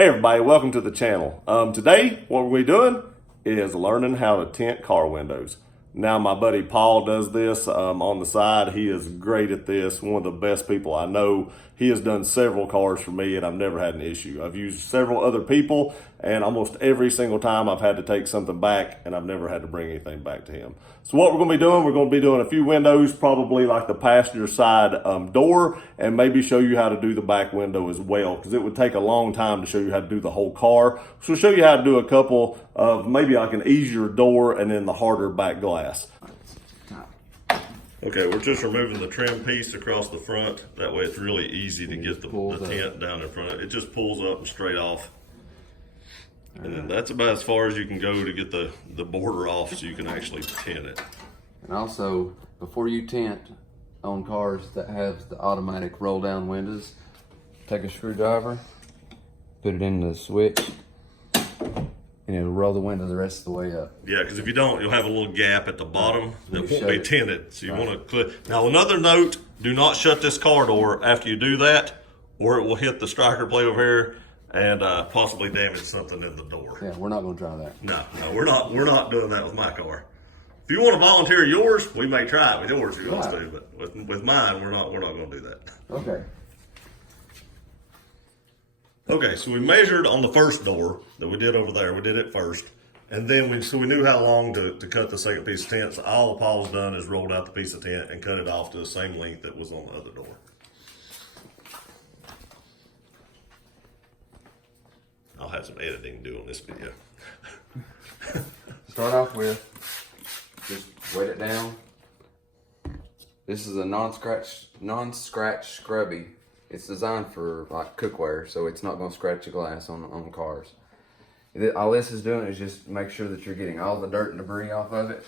Hey everybody, welcome to the channel. Today, what we're doing is learning how to tint car windows. Now my buddy Paul does this on the side. He is great at this, one of the best people I know. He has done several cars for me and I've never had an issue. I've used several other people and almost every single time I've had to take something back and I've never had to bring anything back to him. So what we're going to be doing a few windows, probably like the passenger side door, and maybe show you how to do the back window as well, because it would take a long time to show you how to do the whole car. So we'll show you how to do a couple of maybe like an easier door and then the harder back glass. Okay, we're just removing the trim piece across the front. That way it's really easy to get the tint down in front. It just pulls up and straight off. And then that's about as far as you can go to get the border off so you can actually tint it. And also, before you tint on cars that have the automatic roll down windows, take a screwdriver, put it in the switch, and it'll roll the window the rest of the way up. Yeah, because if you don't, you'll have a little gap at the bottom that won't be tinted. So you want to click. Now another note, do not shut this car door after you do that, or it will hit the striker plate over here and possibly damage something in the door. Yeah, we're not going to try that. No, we're not doing that with my car. If you want to volunteer yours, we may try it with yours if you want to, but with mine, we're not going to do that. Okay. Okay, so we measured on the first door that we did over there. We did it first. And then we knew how long to cut the second piece of tint. So all Paul's done is rolled out the piece of tint and cut it off to the same length that was on the other door. I'll have some editing to do on this video. Start off with, just weight it down. This is a non-scratch scrubby. It's designed for like cookware, so it's not going to scratch the glass on cars. All this is doing is just make sure that you're getting all the dirt and debris off of it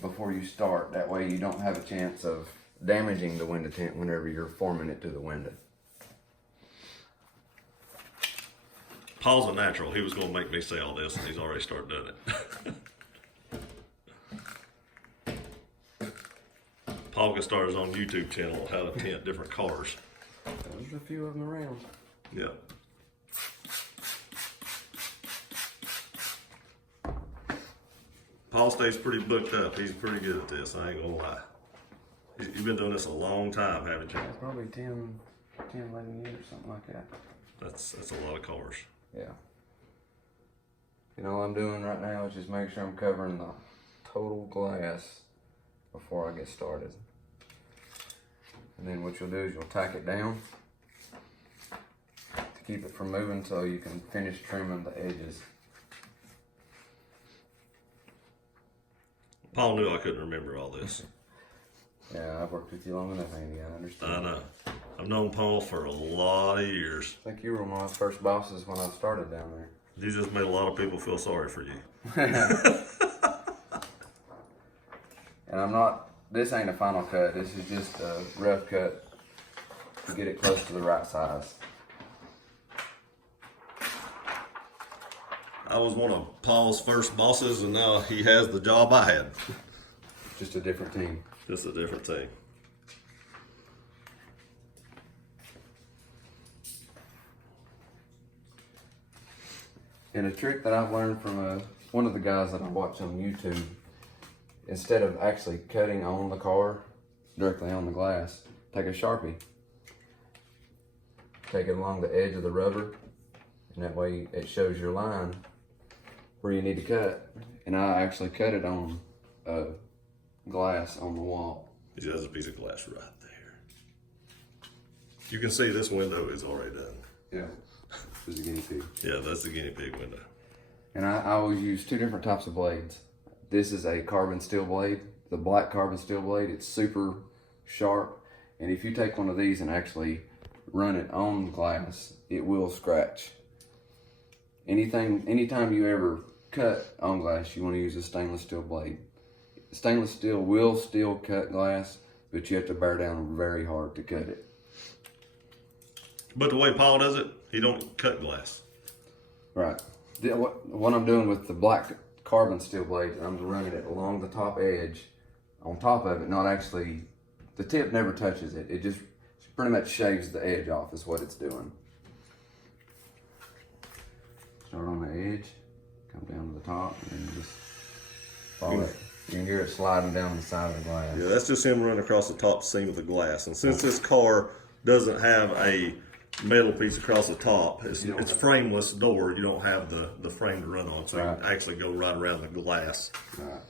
before you start. That way you don't have a chance of damaging the window tint whenever you're forming it to the window. Paul's a natural. He was going to make me say all this, and he's already started doing it. Paul can start his own YouTube channel on how to tint different cars. There's a few of them around. Yeah. Paul stays pretty booked up. He's pretty good at this, I ain't gonna lie. You've been doing this a long time, haven't you? It's probably 10, 11 years, something like that. That's a lot of cars. Yeah. All I'm doing right now is just make sure I'm covering the total glass before I get started. And then what you'll do is you'll tack it down to keep it from moving so you can finish trimming the edges. Paul knew I couldn't remember all this. Yeah, I've worked with you long enough, Andy. I understand. I know. I've known Paul for a lot of years. I think you were one of my first bosses when I started down there. You just made a lot of people feel sorry for you. And I'm not, this ain't a final cut. This is just a rough cut to get it close to the right size. I was one of Paul's first bosses, and now he has the job I had. Just a different team. Just a different team. And a trick that I've learned from one of the guys that I watch on YouTube, instead of actually cutting on the car, directly on the glass, take a Sharpie. Take it along the edge of the rubber, and that way it shows your line where you need to cut. And I actually cut it on glass on the wall. He has a piece of glass right there. You can see this window is already done. Yeah, this is a guinea pig. Yeah, that's the guinea pig window. And I always use two different types of blades. This is a carbon steel blade, the black carbon steel blade. It's super sharp. And if you take one of these and actually run it on glass, it will scratch. Anytime you ever cut on glass, you want to use a stainless steel blade. Stainless steel will still cut glass, but you have to bear down very hard to cut it. But the way Paul does it, he don't cut glass. Right. What I'm doing with the black carbon steel blade, I'm running it along the top edge, on top of it, not actually, the tip never touches it. It just pretty much shaves the edge off is what it's doing. Start on the edge, come down to the top, and then just follow it. You can hear it sliding down the side of the glass. Yeah, that's just him running across the top seam of the glass. And since this car doesn't have a metal piece across the top, it's frameless door, you don't have the frame to run on, so you can actually go right around the glass. Right.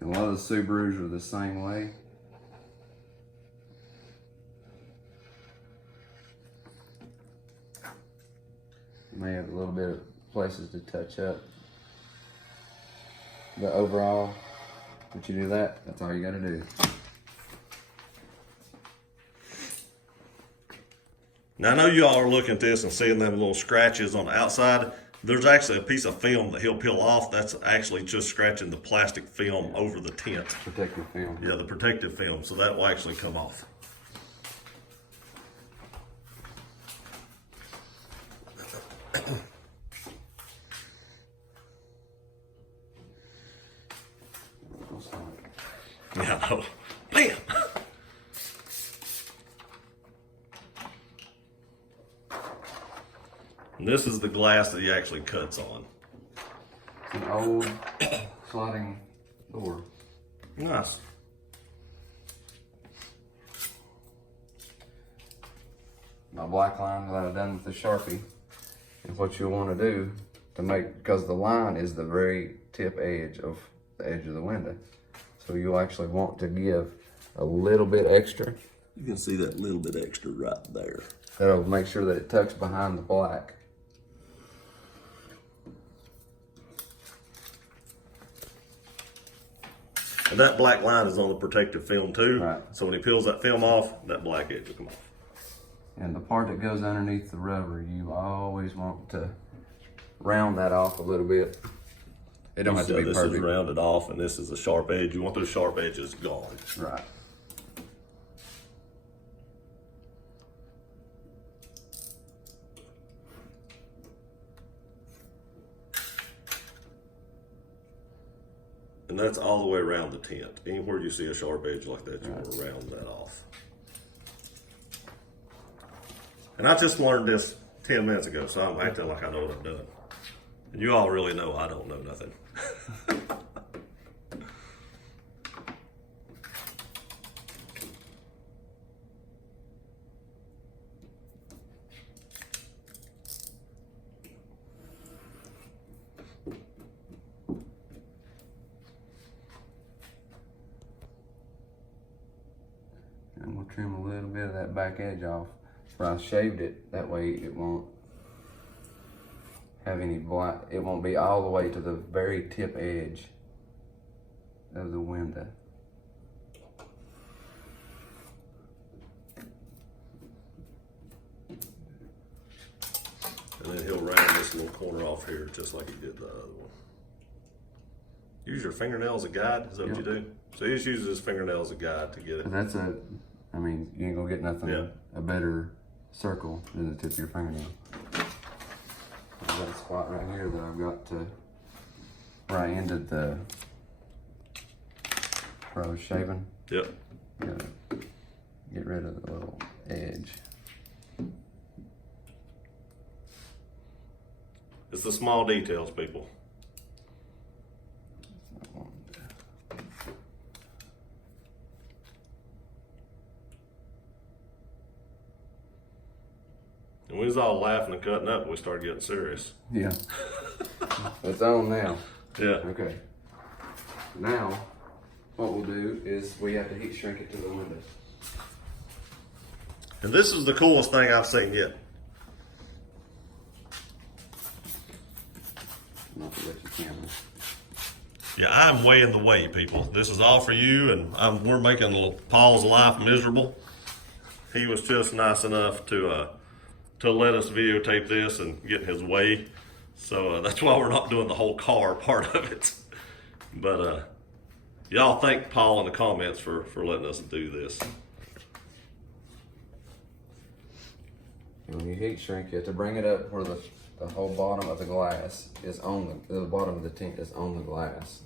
And a lot of the Subarus are the same way. You may have a little bit of places to touch up. But overall, once you do that, that's all you gotta do. Now I know you all are looking at this and seeing them little scratches on the outside. There's actually a piece of film that he'll peel off. That's actually just scratching the plastic film over the tint. Protective film. Yeah, the protective film, so that will actually come off. Yeah, I know. Bam! And this is the glass that he actually cuts on. It's an old sliding door. Nice. My black line that I've done with the Sharpie. And what you'll want to do to make, because the line is the very tip edge of the edge of the window. So you'll actually want to give a little bit extra. You can see that little bit extra right there. That'll make sure that it tucks behind the black. And that black line is on the protective film too. Right. So when he peels that film off, that black edge will come off. And the part that goes underneath the rubber, you always want to round that off a little bit. It don't have to be this perfect. Is rounded off and this is a sharp edge. You want those sharp edges gone. Right. And that's all the way around the tint. Anywhere you see a sharp edge like that, you want to round that off. And I just learned this 10 minutes ago, so I'm acting like I know what I'm doing. And you all really know I don't know nothing. And we'll trim a little bit of that back edge off. Where I shaved it, that way it won't have any black, it won't be all the way to the very tip edge of the window. And then he'll round this little corner off here just like he did the other one. Use your fingernail as a guide, is that what you do? So he just uses his fingernail as a guide to get it. But that's I mean, you ain't gonna get nothing, a better circle than the tip of your fingernail. I've got a spot right here that I've got to, where I ended where I was shaving. Yep. Gotta get rid of the little edge. It's the small details, people. And we was all laughing and cutting up, we started getting serious. Yeah. It's on now. Yeah. Okay. Now, what we'll do is we have to heat shrink it to the window. And this is the coolest thing I've seen yet. Not to let you camera. Yeah, I'm way in the way, people. This is all for you, and we're making little Paul's life miserable. He was just nice enough to let us videotape this and get in his way. So that's why we're not doing the whole car part of it. But y'all thank Paul in the comments for letting us do this. When you heat shrink, you have to bring it up where the whole bottom of the glass is on the bottom of the tint is on the glass.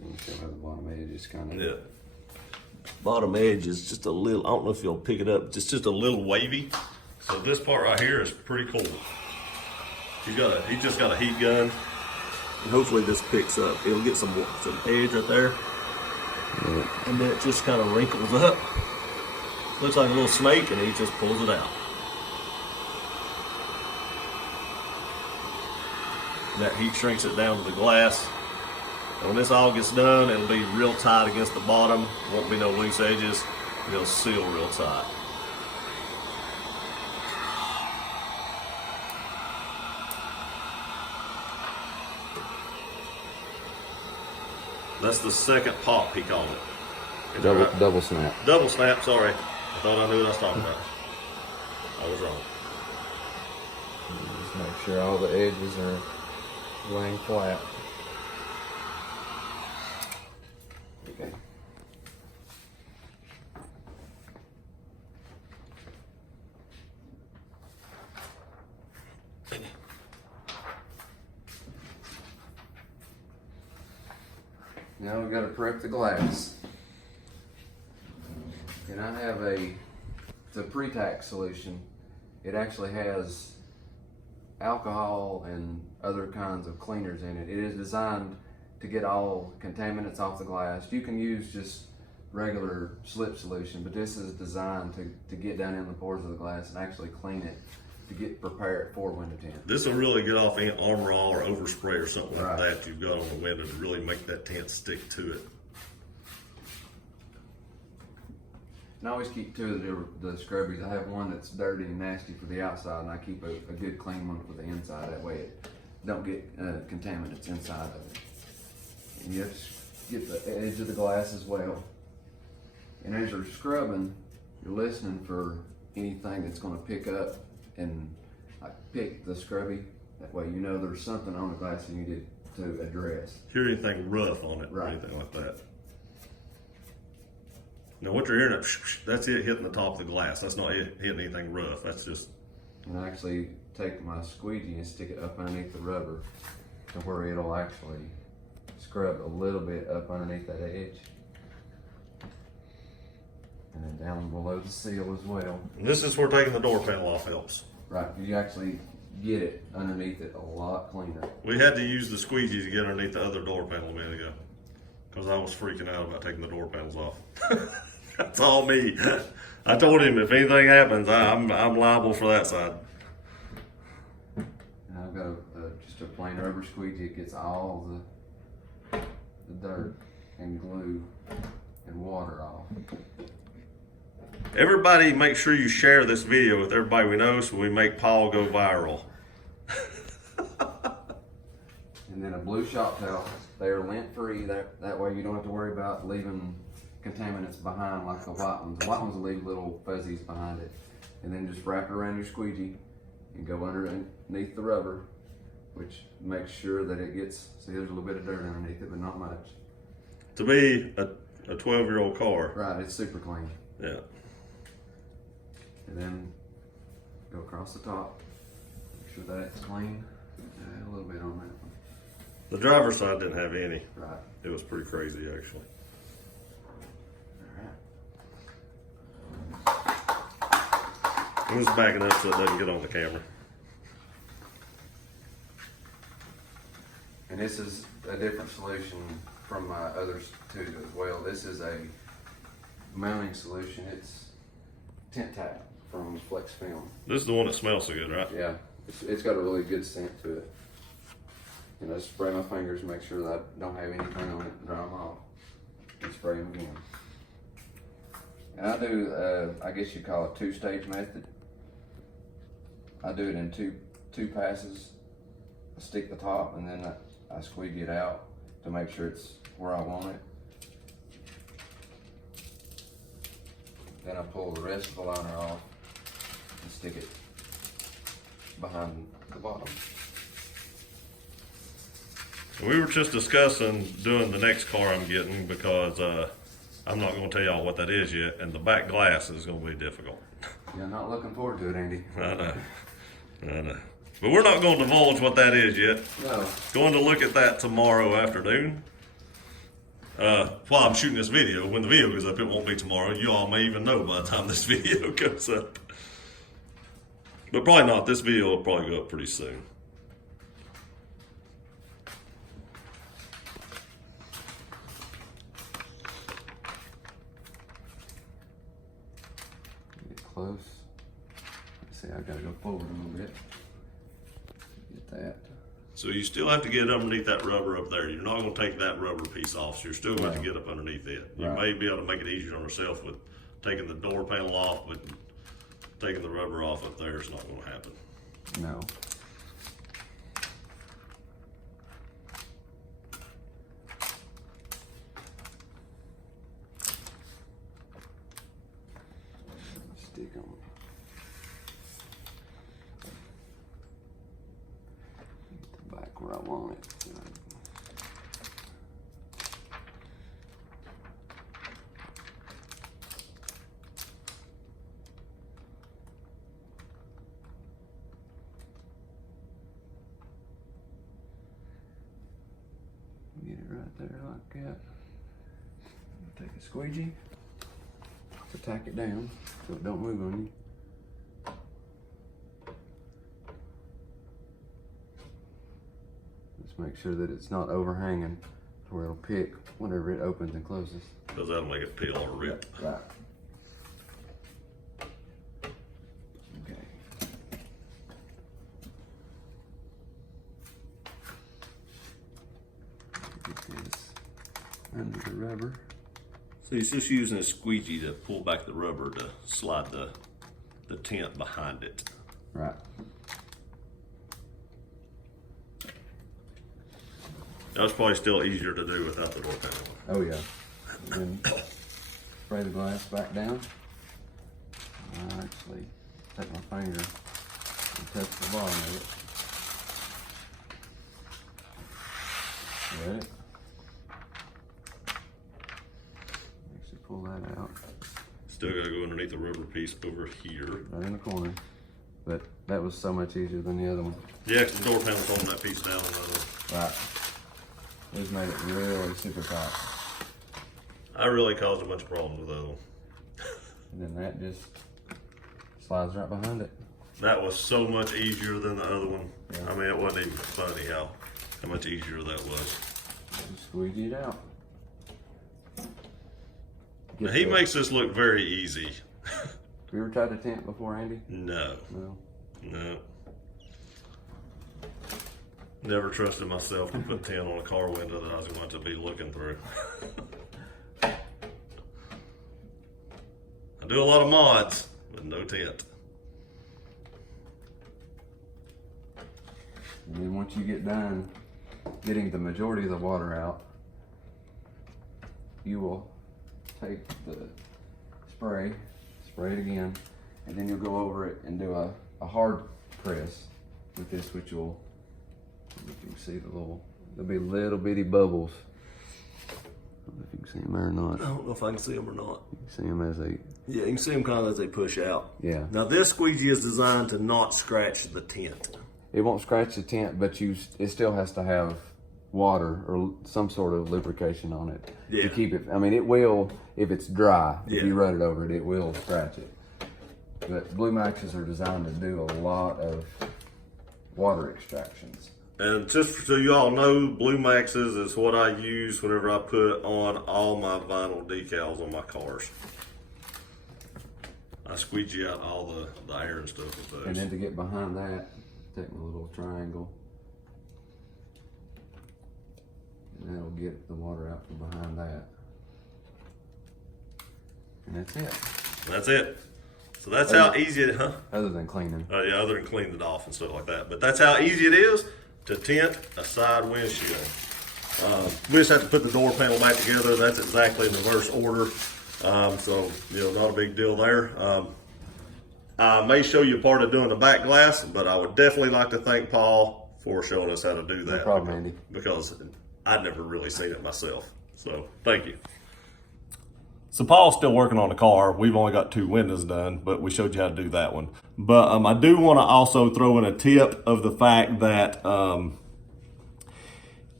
You can see how the bottom edge is kind of. Yeah. bottom edge is just a little, I don't know if you'll pick it up, just a little wavy. So this part right here is pretty cool. He's just got a heat gun. And hopefully this picks up. It'll get some edge right there. And then it just kind of wrinkles up. Looks like a little snake, and he just pulls it out. And that heat shrinks it down to the glass. And when this all gets done, it'll be real tight against the bottom. Won't be no loose edges. It'll seal real tight. That's the second pop, he called it. Double snap. Double snap, sorry. I thought I knew what I was talking about. I was wrong. Just make sure all the edges are laying flat. Okay. Now we've got to prep the glass. And I have it's a pre-tack solution. It actually has alcohol and other kinds of cleaners in it. It is designed to get all contaminants off the glass. You can use just regular slip solution, but this is designed to get down in the pores of the glass and actually clean it to get prepared for window tint. This will really get off any Armor All or overspray or something Right. like that you've got on the window to really make that tint stick to it. And I always keep two of the scrubbies. I have one that's dirty and nasty for the outside, and I keep a good clean one for the inside. That way it don't get contaminants inside of it. And you have to get the edge of the glass as well. And as you're scrubbing, you're listening for anything that's going to pick up and pick the scrubby. That way you know there's something on the glass you need to address. Hear anything rough on it or Right. anything like that. Now what you're hearing, that's it hitting the top of the glass. That's not it hitting anything rough. That's just... And I actually take my squeegee and stick it up underneath the rubber to where it'll actually scrub a little bit up underneath that edge. And then down below the seal as well. And this is where taking the door panel off helps. Right, you actually get it underneath it a lot cleaner. We had to use the squeegee to get underneath the other door panel a minute ago because I was freaking out about taking the door panels off. That's all me. I told him if anything happens, I'm liable for that side. And I've got just a plain rubber squeegee. It gets all the dirt and glue and water off. Everybody make sure you share this video with everybody we know so we make Paul go viral. And then a blue shop towel. They're lint free. That way you don't have to worry about leaving contaminants behind like the white ones. The white ones will leave little fuzzies behind it. And then just wrap it around your squeegee and go underneath the rubber, which makes sure that it gets, see there's a little bit of dirt underneath it, but not much. To be a 12-year-old car. Right, it's super clean. Yeah. And then go across the top, make sure that it's clean. A little bit on that one. The driver's side didn't have any. Right. It was pretty crazy actually. I'm just backing up so it doesn't get on the camera. And this is a different solution from my others too as well. This is a mounting solution. It's Tint Tack from Flex Film. This is the one that smells so good, right? Yeah, it's got a really good scent to it. You know, spray my fingers, make sure that I don't have anything on it, dry them off, and spray them again. And I do, I guess you call it two-stage method. I do it in two passes. I stick the top and then I squeegee it out to make sure it's where I want it. Then I pull the rest of the liner off and stick it behind the bottom. We were just discussing doing the next car I'm getting because I'm not going to tell y'all what that is yet, and the back glass is going to be difficult. Yeah, I'm not looking forward to it, Andy. I know. But we're not going to divulge what that is yet. No. Going to look at that tomorrow afternoon. while I'm shooting this video. When the video goes up, it won't be tomorrow. You all may even know by the time this video goes up. But probably not. This video will probably go up pretty soon. Get close. Let's see, I gotta go forward a little bit. Get that. So you still have to get underneath that rubber up there. You're not going to take that rubber piece off, so you're still going to get up underneath it. You may be able to make it easier on yourself with taking the door panel off, but taking the rubber off up there is not going to happen. No. Stick on. Get the back where I want it. Get it right there like that. Take a squeegee to tack it down so it don't move on you. Just make sure that it's not overhanging to where it'll pick whenever it opens and closes. Because that'll make it peel or rip. Right. Okay. Get this under the rubber. So he's just using a squeegee to pull back the rubber to slide the tint behind it. Right. That's probably still easier to do without the door panel. Oh yeah. And then spray the glass back down. I actually take my finger and touch the bottom of it. Ready? Actually pull that out. Still got to go underneath the rubber piece over here. Right in the corner. But that was so much easier than the other one. Yeah, 'cause the door panel's holding that piece down on the other one. Right. This made it really super tight. I really caused a bunch of problems with the other one. And then that just slides right behind it. That was so much easier than the other one. Yeah. I mean, it wasn't even funny how much easier that was. Just squeegee it out. Now, he makes this look very easy. Have you ever tried to tint before, Andy? No. No. Never trusted myself to put tint on a car window that I was going to be looking through. I do a lot of mods, but no tint. And then once you get done getting the majority of the water out, you will take the spray it again, and then you'll go over it and do a hard press with this, which will, if you can see there'll be little bitty bubbles. I don't know if you can see them there or not. I don't know if I can see them or not. You can see them as they, Yeah, you can see them kind of as they push out. yeah. Now this squeegee is designed to not scratch the tint. It won't scratch the tint, but it still has to have water or some sort of lubrication on it to keep it. I mean, it will, if it's dry, if you run it over it, it will scratch it. But Blue Maxes are designed to do a lot of water extractions. And just so you all know, Blue Maxes is what I use whenever I put on all my vinyl decals on my cars. I squeegee out all the air and stuff with those. And then to get behind that, take my little triangle. And that'll get the water out from behind that. And that's it. That's it. So that's how easy it, Other than cleaning. Yeah, other than cleaning it off and stuff like that. But that's how easy it is to tint a side windshield. We just have to put the door panel back together. That's exactly in reverse order. So, not a big deal there. I may show you part of doing the back glass, but I would definitely like to thank Paul for showing us how to do that. No problem, Andy. Because I'd never really seen it myself. So, thank you. So Paul's still working on the car. We've only got 2 windows done, but we showed you how to do that one. But I do want to also throw in a tip of the fact that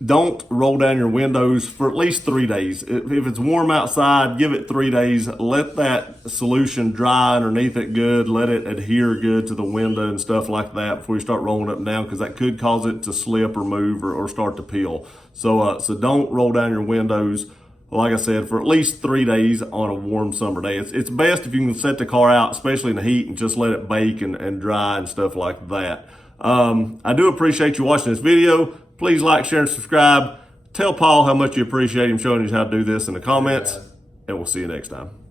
don't roll down your windows for at least 3 days. If it's warm outside, give it 3 days. Let that solution dry underneath it good. Let it adhere good to the window and stuff like that before you start rolling up and down, because that could cause it to slip or move or start to peel. So don't roll down your windows, like I said, for at least 3 days on a warm summer day. It's best if you can set the car out, especially in the heat, and just let it bake and dry and stuff like that. I do appreciate you watching this video. Please like, share, and subscribe. Tell Paul how much you appreciate him showing you how to do this in the comments, and we'll see you next time.